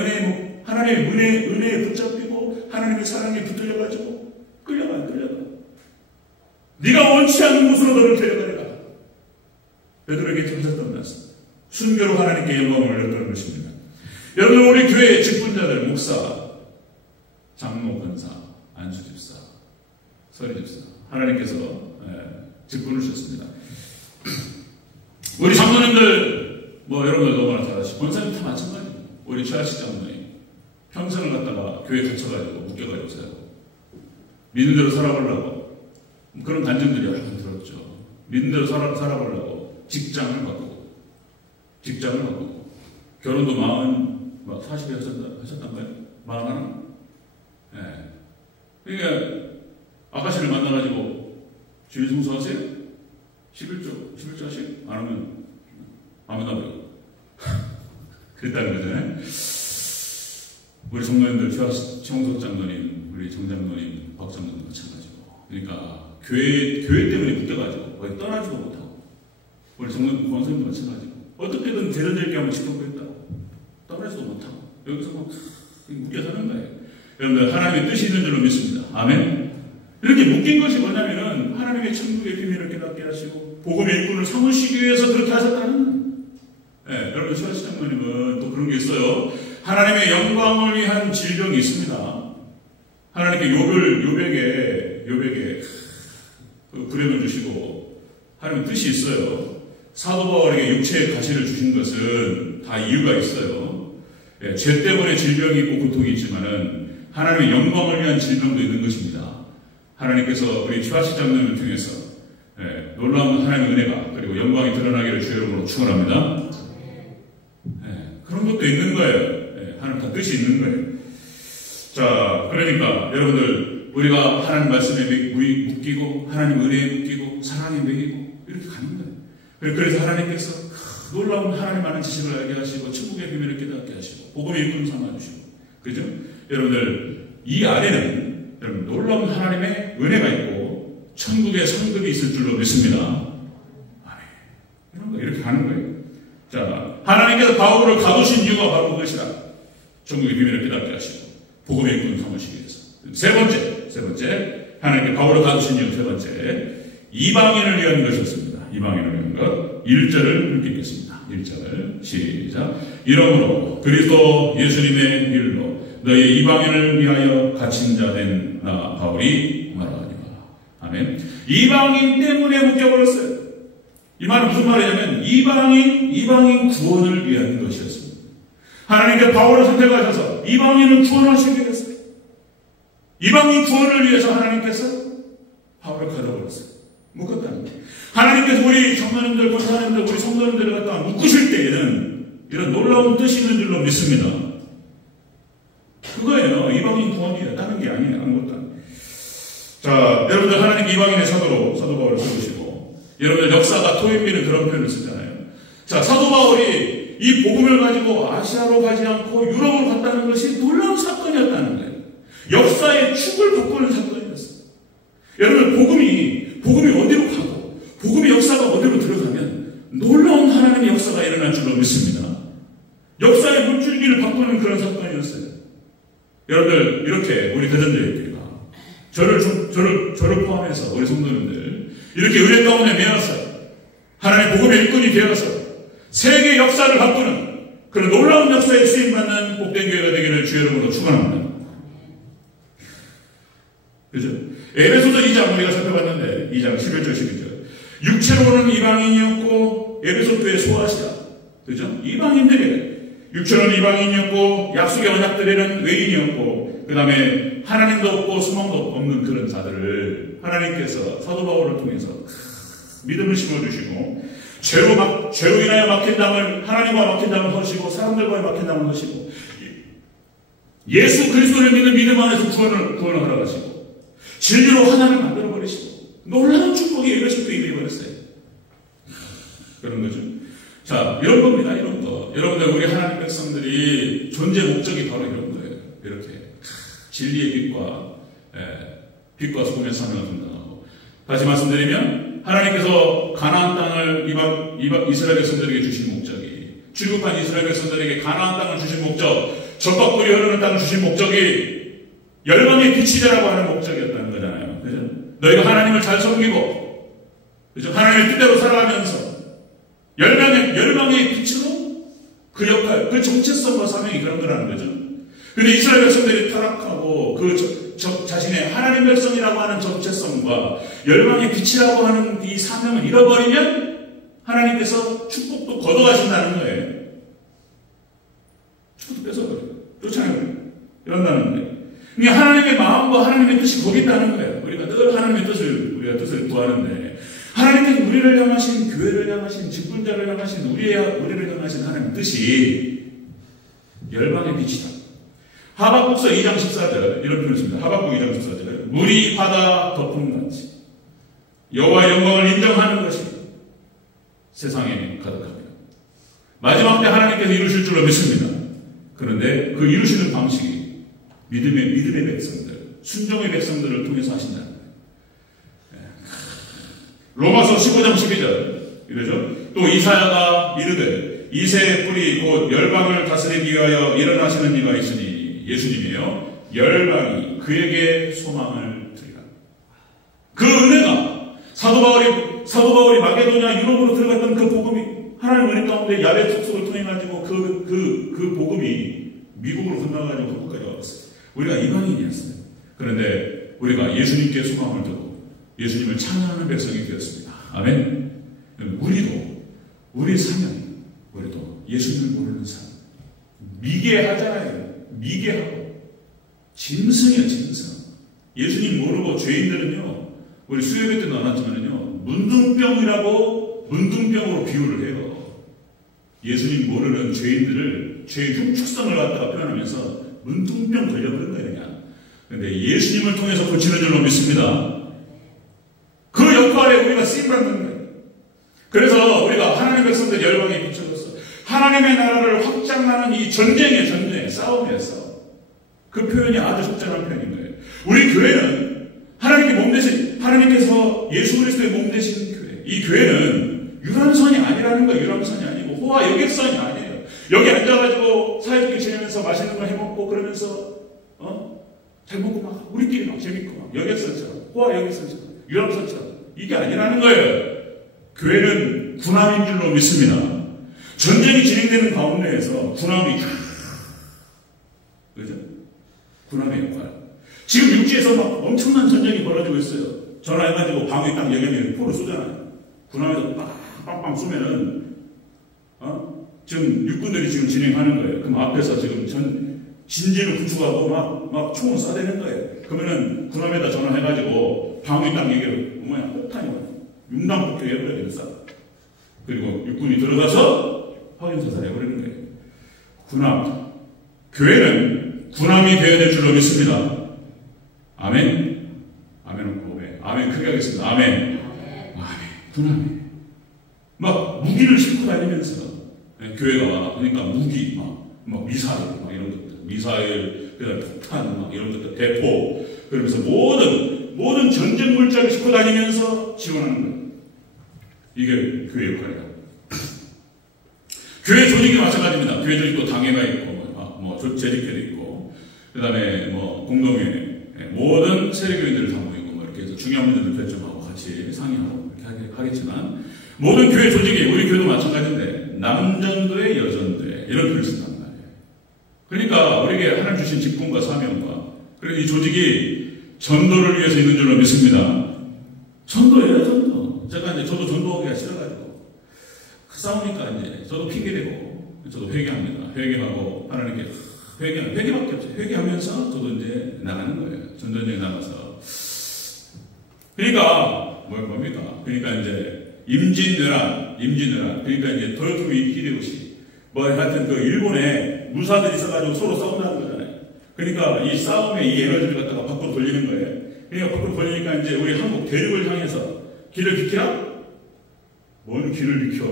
은혜에 붙잡히고 하나님의 사랑에 붙들려가지고 끌려가. 네가 원치 않는 곳으로 너를 데려가리라. 베드로에게 전했던 말씀. 순교로 하나님께 영광을 올렸다는 것입니다. 여러분, 우리 교회의 직분자들, 목사, 장로, 권사, 안수집사, 서리집사, 하나님께서 직분을 주셨습니다. 우리 장로님들, 여러분들 너무나 잘 아시고, 권사님 다 마찬가지입니다. 우리 최하식 장로님, 평생을 갖다가 교회에 갇혀가지고, 묶여가지고 살고, 믿는 대로 살아보려고, 그런 간증들이 여러 번 들었죠. 믿는 대로 살아보려고, 직장을 바꾸고, 결혼도 40에 하셨단가요? 41? 예. 그러니까, 아가씨를 만나가지고, 주일 성수하세요? 11조 하세요? 안 하면, 아무나 보여. 그랬다는 거잖아요. 우리 성도님들, 최홍석 장로님, 우리 정장로님, 박 장로님 마찬가지고. 그러니까, 교회 때문에 묶여가지고, 거의 떠나지도 못하고, 우리 성도님, 권사님도 마찬가지고, 어떻게든 제자들에게 한번 지켜보겠다고, 떠나지도 못하고, 여기서 묶여 사는 거예요. 여러분들, 하나님의 뜻이 있는 줄로 믿습니다. 아멘? 이렇게 묶인 것이 뭐냐면은, 하나님의 천국의 비밀을 깨닫게 하시고, 복음의 일꾼을 삼으시기 위해서 그렇게 하셨다는 거예요. 네, 여러분, 최하식 장로님은 또 그런 게 있어요. 하나님의 영광을 위한 질병이 있습니다. 하나님께 요백에 불행을 주시고, 하나님의 뜻이 있어요. 사도 바울에게 육체의 가시를 주신 것은 다 이유가 있어요. 예, 죄 때문에 질병이 있고 고통이 있지만은 하나님의 영광을 위한 질병도 있는 것입니다. 하나님께서 우리 최하식 장로님을 통해서 놀라운 하나님의 은혜가 그리고 영광이 드러나기를 주의 이름으로 축원합니다. 그런 것도 있는 거예요. 하나님 다 뜻이 있는 거예요. 자, 그러니까 여러분들, 우리가 하나님 말씀에 묶이고 하나님 은혜에 묶이고 사랑에 묶이고 이렇게 가는 거예요. 그래서 하나님께서 놀라운 하나님 많은 지식을 알게 하시고 천국의 비밀을 깨닫게 하시고 복음의 일꾼 삼아주시고, 그죠? 여러분들, 이 안에는 여러분 놀라운 하나님의 은혜가 있고 천국의 상급이 있을 줄로 믿습니다. 이런 거 이렇게 가는 거예요. 자, 하나님께서 바울을 가두신 이유가 바로 그것이다. 천국의 비밀을 깨닫게 하시고 복음의 일꾼 삼으시기 위해서. 세 번째, 하나님께 바울을 가두신 이유 세 번째, 이방인을 위한 것이었습니다. 이방인을 위한 것. 1절을 읽겠습니다. 1절 시작. 이러므로 그리스도 예수님의 일로 너희 이방인을 위하여 갇힌 자 된 나 바울이 말하니라. 아멘. 이방인 때문에 묶여버렸어요. 이 말은 무슨 말이냐면 이방인 구원을 위한 것이었습니다. 하나님께 바울을 선택하셔서 이방인을 구원하시게 됐어요. 이방인 구원을 위해서 하나님께서 바울을 가둬버렸어요. 묶었다는 거예요. 하나님께서 우리 장로님들, 권사님들, 우리 성도님들을 갖다가 묶으실 때에는 이런 놀라운 뜻이 있는 줄로 믿습니다. 그거예요. 이방인 구원이에요. 다른 게 아니에요. 아무것도 아니에요. 자, 여러분들, 하나님 이방인의 사도 바울을 부르시고, 여러분들 역사가 토입비는 그런 표현을 쓰잖아요. 자, 사도 바울이 이 복음을 가지고 아시아로 가지 않고 유럽으로 갔다는 것이 놀라운 사건이었다는 거예요. 역사의 축을 바꾸는 사건이었어요. 여러분, 복음이 어디로 가고 복음의 역사가 어디로 들어가면 놀라운 하나님의 역사가 일어날 줄로 믿습니다. 역사의 물줄기를 바꾸는 그런 사건이었어요. 여러분들, 이렇게 우리 대전교회가 저를 포함해서 우리 성도님들 이렇게 은혜 가운데 매어서 하나님의 복음의 일꾼이 되어서 세계 역사를 바꾸는 그런 놀라운 역사에 쓰임받는 복된 교회가 되기를 주의 이름으로 축원합니다. 그죠? 에베소서 2장 우리가 살펴봤는데 2장 11절 12절 육체로는 이방인이었고 에베소 교회 소아시아, 그죠? 이방인들이에요. 육체로는 이방인이었고 약속의 언약들에는 외인이었고 그 다음에 하나님도 없고 소망도 없는 그런 자들을 하나님께서 사도 바울을 통해서 믿음을 심어주시고 죄로 인하여 막힌 담을 하나님과 막힌 담을 허시고 사람들과의 막힌 담을 허시고 예수 그리스도를 믿는 믿음 안에서 구원을 허락하시고 진리로 하나를 만들어버리시고 놀라운 축복이 에베소교회에 이루어졌어요. 그런 거죠. 자, 이런 겁니다. 이런 거. 여러분들, 우리 하나님 백성들이 존재 목적이 바로 이런 거예요. 이렇게 진리의 빛과 빛과 소금의 사명을 감당하고, 다시 말씀드리면 하나님께서 가나안 땅을 이스라엘 백성들에게 주신 목적이, 출국한 이스라엘 백성들에게 가나안 땅을 주신 목적, 젖과 꿀이 흐르는 땅을 주신 목적이 열방의 빛이 되라고 하는 목적이었다는 거잖아요. 그죠? 너희가 하나님을 잘 섬기고, 그죠? 하나님의 뜻대로 살아가면서 열방의 빛으로 그 역할, 그 정체성과 사명이 그런 거라는 거죠. 근데 이스라엘 백성들이 타락하고 자신의 하나님 백성이라고 하는 정체성과 열방의 빛이라고 하는 이 사명을 잃어버리면 하나님께서 축복도 걷어가신다는 거예요. 축복도 뺏어버려요. 쫓아내버려요. 이런다는 거예요. 그러니까 하나님의 마음과 하나님의 뜻이 거기 있다는 거예요. 우리가 늘 하나님의 우리가 뜻을 구하는데, 하나님께서 우리를 향하신, 교회를 향하신, 직분자를 향하신, 우리를 향하신 하나님의 뜻이 열방의 빛이다. 하박국서 2장 14절 이런 표현을 씁니다. 하박국 2장 14절, 물이 바다 덮음같이 여호와의 영광을 인정하는 것이 세상에 가득합니다. 마지막 때 하나님께서 이루실 줄로 믿습니다. 그런데 그 이루시는 방식이 믿음의 백성들, 순종의 백성들을 통해서 하신다는 거예요. 로마서 15장 12절 이러죠. 또 이사야가 이르되 이새의 뿌리 곧 열방을 다스리기 위하여 일어나시는 이가 있으니, 예수님이에요. 열방이 그에게 소망을 드리라. 그 은혜가 사도 바울이 마게도냐 유럽으로 들어갔던 그 복음이 하나님 은혜 가운데 야베 특속을 통해 가지고 그 복음이 미국으로 건너가지고 한국까지 왔어요. 우리가 이방인이었어요. 그런데 우리가 예수님께 소망을 두고 예수님을 찬양하는 백성이 되었습니다. 아멘. 우리 사명, 우리도 예수님을 모르는 삶, 미개하잖아요. 미개하고 짐승이야, 짐승. 예수님 모르고 죄인들은요, 우리 수요일 때도 나눴지만요, 문둥병으로 비유를 해요. 예수님 모르는 죄인들을 죄의 흉측성을 갖다가 표현하면서 문둥병 걸려버린 거예요, 그냥. 근데 예수님을 통해서 고치는 줄로 믿습니다. 그 역할에 우리가 쓰임받는 거예요. 그래서 우리가 하나님의 백성들 열방에 비춰져서 하나님의 나라를 확장하는 이 전쟁, 싸움이었어. 그 표현이 아주 적절한 표현인 거예요. 우리 교회는 하나님께서 예수 그리스도의 몸 되시는 교회. 이 교회는 유람선이 아니라는 거예요. 유람선이 아니고 호화 여객선이 아니에요. 여기 앉아가지고 사이좋게 지내면서 맛있는 거 해먹고 그러면서 잘 먹고 막 우리끼리 막 재밌고 막 여객선처럼, 호화 여객선처럼, 유람선처럼, 이게 아니라는 거예요. 교회는 군함인 줄로 믿습니다. 전쟁이 진행되는 가운데에서 군함이, 그죠? 군함의 역할. 지금 육지에서 막 엄청난 전쟁이 벌어지고 있어요. 전화해가지고 방위 딱 얘기하면 포를 쏘잖아요. 군함에서 빵빵 쏘면은, 지금 육군들이 지금 진행하는 거예요. 그럼 앞에서 지금 진지를 구축하고 막 총을 쏴대는 거예요. 그러면은 군함에다 전화해가지고 방위 딱 얘기를, 폭탄이 와요. 융당 폭격해버려야 되겠어. 그리고 육군이 들어가서 확인사살 해버리는 거예요. 군함. 교회는 군함이 되어야 될 줄로 믿습니다. 아멘. 아멘은 고백. 아멘 크게 하겠습니다. 아멘. 아멘. 군함이. 막 무기를 싣고 다니면서 교회가 그러니까 무기 막 미사일 막 이런 것들, 미사일, 그다음에 폭탄 막 이런 것들, 대포, 그러면서 모든 전쟁 물자를 싣고 다니면서 지원하는 거예요. 이게 교회 역할이다. 교회 조직이 마찬가지입니다. 교회 조직도 당회가 있고, 재직회도 있고, 그 다음에 공동회, 모든 세력교인들을 다 모이고, 이렇게 해서 중요한 문제들 결정하고 같이 상의하고, 이렇게 하겠지만, 모든 교회 조직이, 우리 교회도 마찬가지인데, 남전도회, 여전도회, 이런 표현을 쓴단 말이에요. 그러니까, 우리에게 하나님 주신 직분과 사명과, 그리고 이 조직이 전도를 위해서 있는 줄로 믿습니다. 전도예요, 전도. 저도 전도하기가 싫어가지고, 싸우니까 저도 핑계대고, 저도 회개합니다. 회개하고, 하나님께 회개밖에 없어요. 회개하면서 저도 나가는 거예요. 전전쟁에 나가서. 그러니까, 뭡니까? 그러니까 임진왜란. 그러니까 도요토미 히데요시. 하여튼 일본에 무사들이 있어가지고 서로 싸운다는 거잖아요. 그러니까 이 싸움에 이 에너지를 갖다가 밖으로 돌리는 거예요. 그러니까 밖으로 돌리니까 우리 한국 대륙을 향해서 길을 비키라? 뭔 길을 비켜?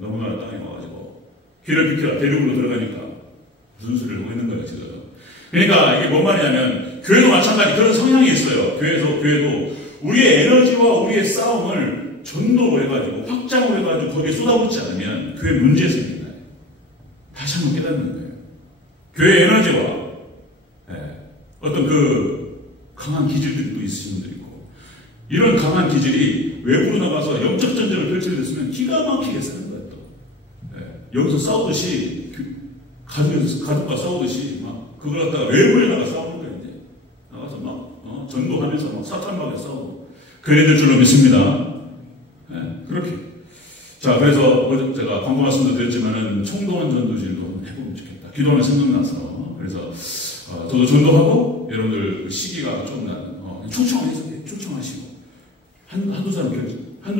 너무나 땅에 와가지고. 길을 비키라. 대륙으로 들어가니까. 무슨 소리를 하고 있는 거예요, 지금. 그러니까 이게 뭔 말이냐면, 교회도 마찬가지 그런 성향이 있어요. 교회도 우리의 에너지와 우리의 싸움을 전도로 해가지고 확장을 해가지고 거기에 쏟아붓지 않으면 교회 문제 생긴다. 다시 한번 깨닫는 거예요. 교회 에너지와 어떤 그 강한 기질들이 또 있으신 분들이 있고, 이런 강한 기질이 외부로 나가서 영적 전쟁을 펼쳐졌으면 기가 막히게 쓰는 거예요. 또 여기서 싸우듯이 가족과 싸우듯이 막 그걸 갖다가 외부에 나가 싸우는 거예요. 이제 나가서 막 전도하면서 막 사탄막에 싸우고 그래야 될 줄로 믿습니다. 그렇게. 자, 그래서 제가 광고 말씀도 드렸지만은 총동원 전도질도 한번 해보면 좋겠다. 기도하면 생각나서. 그래서 저도 전도하고 여러분들 시기가 좀 나는 초청하시고 한두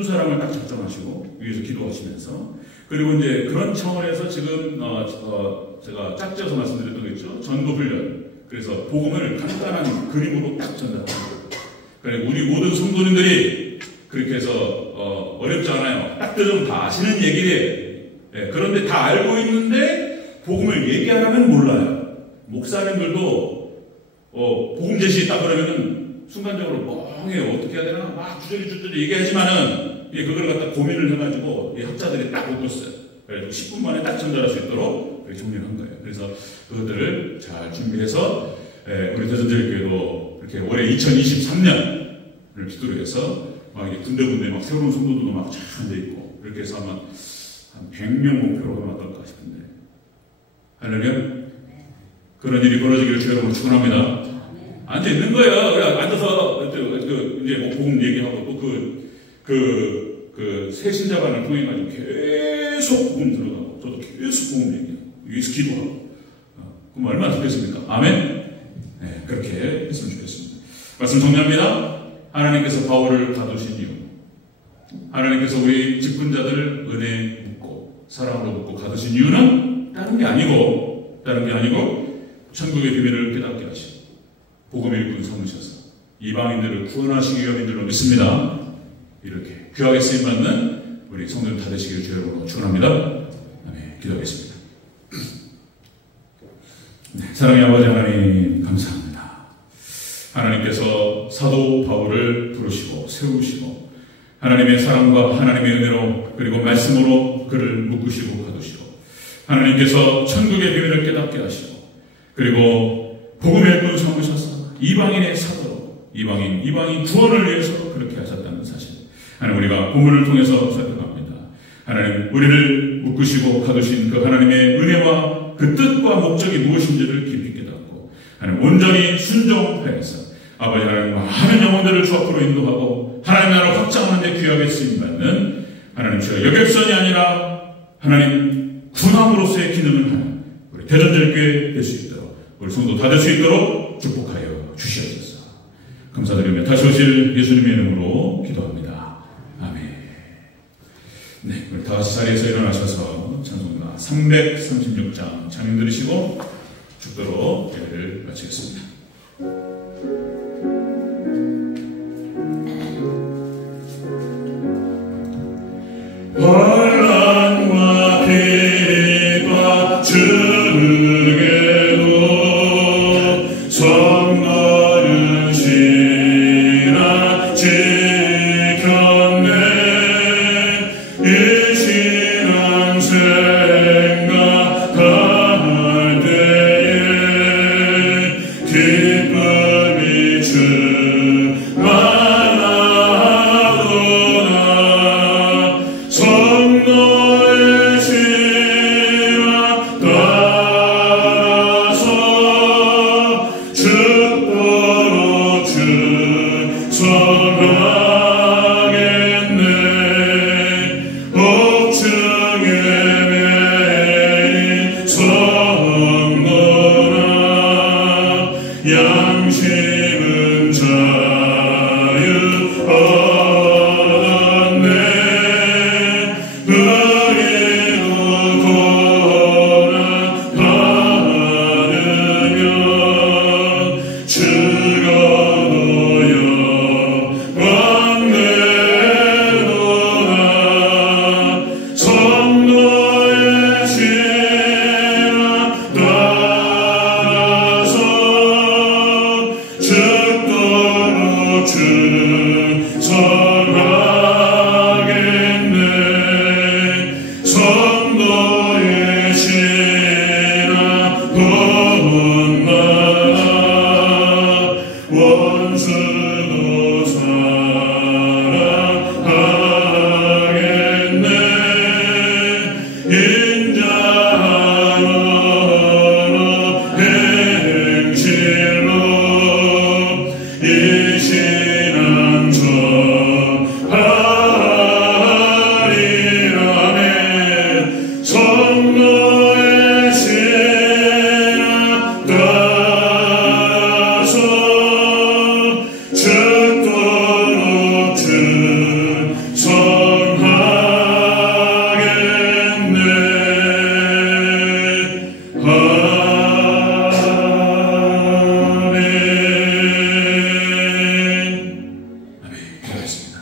사람을 딱 작정하시고 위에서 기도하시면서, 그리고 이제 그런 차원에서 지금 제가 짝지어서 말씀드렸던 거 있죠. 전도 훈련. 그래서 복음을 간단한 그림으로 딱 전달하는 거예요. 그러니까 우리 모든 성도님들이 그렇게 해서 어렵지 않아요. 딱 들으면 다 아시는 얘기예요. 그런데 다 알고 있는데 복음을 얘기하라면 몰라요. 목사님들도 복음 제시 딱 그러면은 순간적으로 멍해요. 어떻게 해야 되나 막 주저리 얘기하지만은 그걸 갖다 고민을 해가지고 이 학자들이 딱 얻었어요. 그래서 10분 만에 딱 전달할 수 있도록 그렇게 정리를 한 거예요. 그래서 그것들을 잘 준비해서 우리 대전제일교회도 이렇게 올해 2023년을 기도로 해서 막 이게 군데군데 막 새로운 성도들도 막 잘 돼 있고, 이렇게 해서 아마 한 100명 목표로 하면 어떨까 싶은데, 하려면 그런 일이 벌어지기를 주의 여러분 축원합니다. 앉아 있는 거예요. 그래 앉아서 이제 뭐 복음 얘기하고 또 그 새신자반을 통해 가지고 계속 복음 들어가고, 저도 계속 복음 얘기하고 위에서 기도하고, 그럼 얼마나 좋겠습니까? 아멘. 네, 그렇게 했으면 좋겠습니다. 말씀 정리합니다. 하나님께서 바울을 가두신 이유, 하나님께서 우리 직분자들을 은혜에 묻고 사랑으로 묻고 가두신 이유는 다른 게 아니고 천국의 비밀을 깨닫게 하시고 복음의 일꾼 삼으셔서 이방인들을 구원하시기 위함인 줄로 믿습니다. 이렇게 귀하게 쓰임받는 우리 성도들 다 되시기를 주여로 축원합니다. 아멘. 기도하겠습니다. 네, 사랑의 아버지 하나님 감사합니다. 하나님께서 사도 바울을 부르시고 세우시고 하나님의 사랑과 하나님의 은혜로 그리고 말씀으로 그를 묶으시고 가두시고, 하나님께서 천국의 비밀을 깨닫게 하시고 그리고 복음의 일꾼 삼으셔서 이방인의 사도로 이방인 구원을 위해서 그렇게 하셨다는 사실, 하나님 우리가 본문을 통해서 살펴갑니다. 하나님 우리를 묶으시고 가두신 그 하나님의 은혜와 그 뜻과 목적이 무엇인지를 깊이 깨닫고 하나님 온전히 순종하여서 아버지 하나님 많은 영혼들을 주 앞으로 인도하고 하나님 나라를 확장하는 데 귀하게 쓰임받는 하나님 주의 여객선이 아니라 하나님 군함으로서의 기능을 하는 우리 대전제일교회 될 수 있도록, 우리 성도 다 될 수 있도록 축복하여 주시옵소서. 감사드리며 다시 오실 예수님의 이름으로 기도합니다. 아멘. 네, 우리 다 같이 자리에서 일어나셔서 찬송가 336장 찬양 들으시고 축도로 예배를 마치겠습니다. 환란과 비가 주게도 성도는 신앙 지켰네. 이 신앙 생각할 때에 기쁨이 충만하도다. 성도의 신앙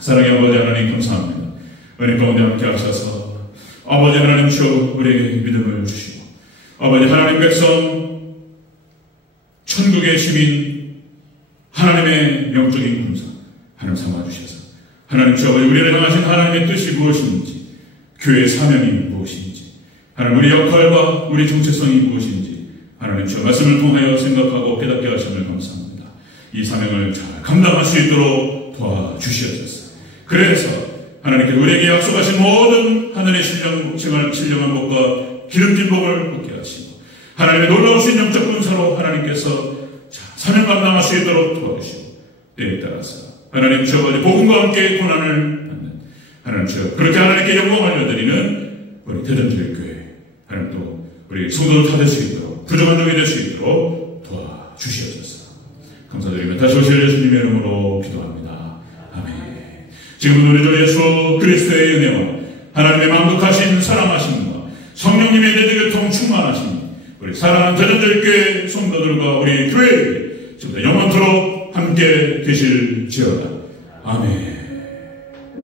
사랑의 아버지 하나님 감사합니다. 은혜 가운데 함께 하셔서 아버지 하나님 주여 우리에게 믿음을 주시고 아버지 하나님 백성 천국의 시민 하나님의 영적인 군사 하나님 삼아주셔서 하나님 주여 우리를 향하신 하나님의 뜻이 무엇인지 교회의 사명이 무엇인지 하나님 우리 역할과 우리 정체성이 무엇인지 하나님 주여 말씀을 통하여 생각하고 깨닫게 하심을 감사합니다. 이 사명을 잘 감당할 수 있도록 도와주시옵소서. 그래서 하나님께서 우리에게 약속하신 모든 하늘의 신령한 복과 기름진 복을 얻게 하시고 하나님의 놀라우신 영적 군사로 하나님께서 사명 감당할 수 있도록 도와주시고 때에 따라서 하나님 주여 복음과 함께 고난을 받는 하나님 주여 그렇게 하나님께 영광을 올려드리는 우리 대전주일교회 하나님 또 우리 성도를 받을 수 있도록 부족한 종이 될 수 있도록 도와주시옵소서. 감사드리며 다시 오실 예수님의 이름으로 기도합니다. 아멘. 지금 우리 주 예수 그리스도의 은혜와 하나님의 만극하신 사랑하심과 성령님의 대대교통 충만하심 우리 사랑하는 대전주일교회 성도들과 우리 교회에 지금부터 영원토록 함께 계실지어다. 아멘.